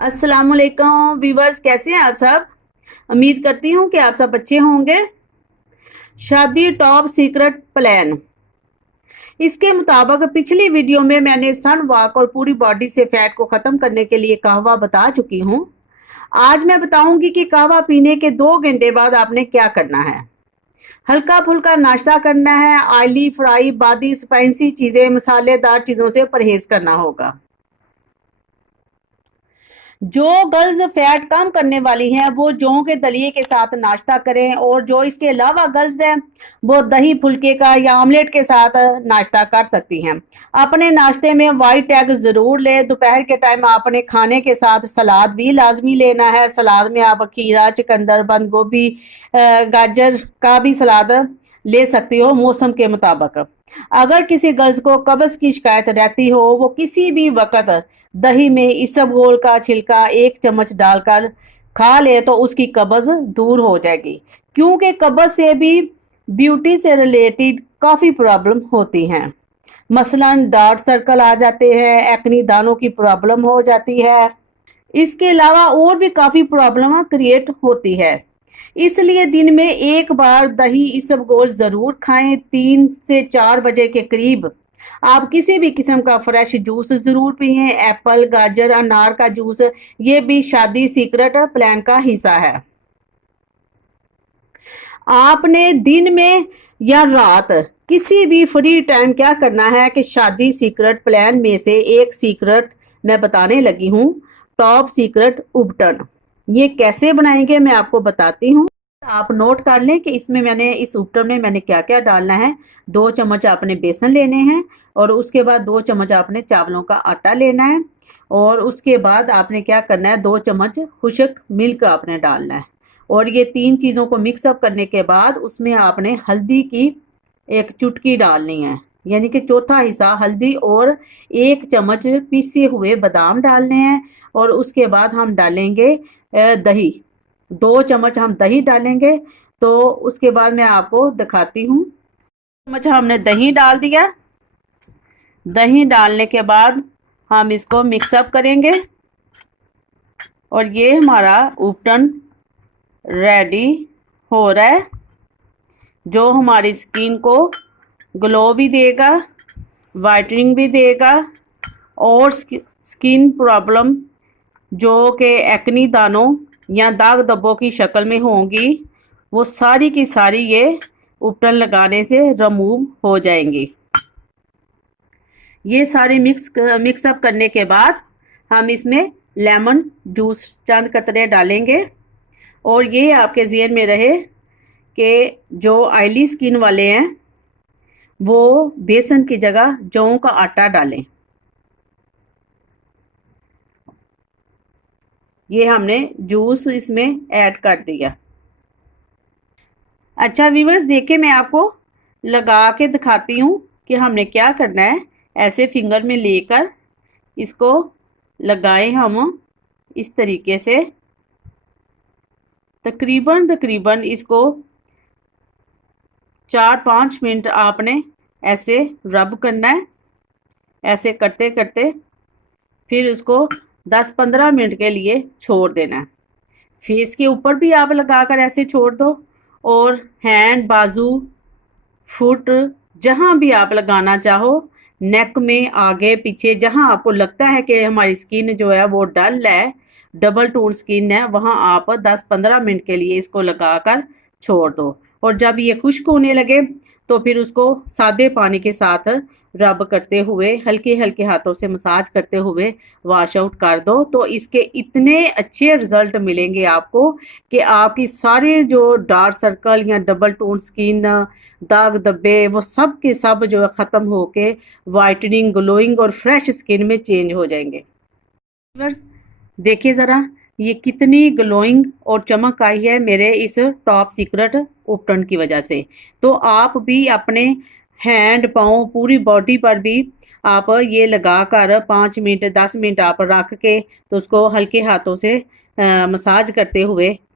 अस्सलाम वालेकुम व्यूवर्स, कैसे हैं आप सब। उम्मीद करती हूँ कि आप सब अच्छे होंगे। शादी टॉप सीक्रेट प्लान, इसके मुताबिक पिछली वीडियो में मैंने सन वॉक और पूरी बॉडी से फैट को ख़त्म करने के लिए कहवा बता चुकी हूँ। आज मैं बताऊंगी कि कहवा पीने के 2 घंटे बाद आपने क्या करना है। हल्का फुल्का नाश्ता करना है। ऑयली फ्राई बादी स्पाइसी चीज़ें, मसालेदार चीज़ों से परहेज करना होगा। जो गर्ल्स फैट कम करने वाली हैं वो जौ के दलिए के साथ नाश्ता करें, और जो इसके अलावा गर्ल्स हैं वो दही फुल्के का या ऑमलेट के साथ नाश्ता कर सकती हैं। अपने नाश्ते में वाइट एग ज़रूर लें। दोपहर के टाइम आपने खाने के साथ सलाद भी लाजमी लेना है। सलाद में आप खीरा, चुकंदर, बंद गोभी, गाजर का भी सलाद ले सकती हो मौसम के मुताबिक। अगर किसी गर्ल्स को कब्ज की शिकायत रहती हो, वो किसी भी वक्त दही में इसबगोल का छिलका 1 चम्मच डालकर खा ले तो उसकी कब्ज दूर हो जाएगी, क्योंकि कब्ज से भी ब्यूटी से रिलेटेड काफ़ी प्रॉब्लम होती हैं। मसलन डार्क सर्कल आ जाते हैं, एक्नी दानों की प्रॉब्लम हो जाती है। इसके अलावा और भी काफ़ी प्रॉब्लम क्रिएट होती है। इसलिए दिन में एक बार दही इसबगोल ज़रूर खाएं। 3 से 4 बजे के करीब आप किसी भी किस्म का फ्रेश जूस ज़रूर पिएं। एप्पल, गाजर, अनार का जूस, ये भी शादी सीक्रेट प्लान का हिस्सा है। आपने दिन में या रात किसी भी फ्री टाइम क्या करना है कि शादी सीक्रेट प्लान में से एक सीक्रेट मैं बताने लगी हूँ, टॉप सीक्रेट उपटन। ये कैसे बनाएंगे मैं आपको बताती हूँ। आप नोट कर लें कि इसमें मैंने इस उपटन में मैंने क्या क्या डालना है। 2 चम्मच आपने बेसन लेने हैं, और उसके बाद 2 चम्मच आपने चावलों का आटा लेना है, और उसके बाद आपने क्या करना है, 2 चम्मच खुश्क मिल्क आपने डालना है। और ये 3 चीज़ों को मिक्सअप करने के बाद उसमें आपने हल्दी की 1 चुटकी डालनी है, यानी कि चौथा हिस्सा हल्दी, और 1 चम्मच पीसे हुए बादाम डालने हैं। और उसके बाद हम डालेंगे दही, 2 चम्मच हम दही डालेंगे। तो उसके बाद मैं आपको दिखाती हूँ। चम्मच हमने दही डाल दिया। दही डालने के बाद हम इसको मिक्सअप करेंगे, और ये हमारा उपटन रेडी हो रहा है, जो हमारी स्किन को ग्लो भी देगा, वाइटनिंग भी देगा, और स्किन प्रॉब्लम जो कि एक्नी दानों या दाग धब्बों की शक्ल में होंगी, वो सारी की सारी ये उपटन लगाने से रिमूव हो जाएंगी। ये सारे मिक्सअप करने के बाद हम इसमें लेमन जूस चंद कतरे डालेंगे। और ये आपके ज़हन में रहे कि जो ऑयली स्किन वाले हैं वो बेसन की जगह जौ का आटा डालें। ये हमने जूस इसमें ऐड कर दिया। अच्छा व्यूवर्स, देखिए मैं आपको लगा के दिखाती हूँ कि हमने क्या करना है। ऐसे फिंगर में लेकर इसको लगाएं हम इस तरीके से, तकरीबन इसको 4-5 मिनट आपने ऐसे रब करना है। ऐसे करते करते फिर उसको 10-15 मिनट के लिए छोड़ देना है। फेस के ऊपर भी आप लगाकर ऐसे छोड़ दो, और हैंड, बाजू, फुट, जहाँ भी आप लगाना चाहो, नेक में, आगे पीछे, जहाँ आपको लगता है कि हमारी स्किन जो है वो डल है, डबल टोन स्किन है, वहाँ आप 10-15 मिनट के लिए इसको लगाकर छोड़ दो। और जब ये खुश्क होने लगे तो फिर उसको सादे पानी के साथ रब करते हुए, हल्के हल्के हाथों से मसाज करते हुए वॉश आउट कर दो। तो इसके इतने अच्छे रिजल्ट मिलेंगे आपको कि आपकी सारे जो डार्क सर्कल या डबल टोन स्किन, दाग धब्बे, वो सब के सब जो है ख़त्म होके वाइटनिंग, ग्लोइंग और फ्रेश स्किन में चेंज हो जाएंगे। देखिए ज़रा ये कितनी ग्लोइंग और चमक आई है मेरे इस टॉप सीक्रेट उपटन की वजह से। तो आप भी अपने हैंड, पाँव, पूरी बॉडी पर भी आप ये लगा कर 5 मिनट 10 मिनट आप रख के तो उसको हल्के हाथों से मसाज करते हुए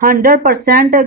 100%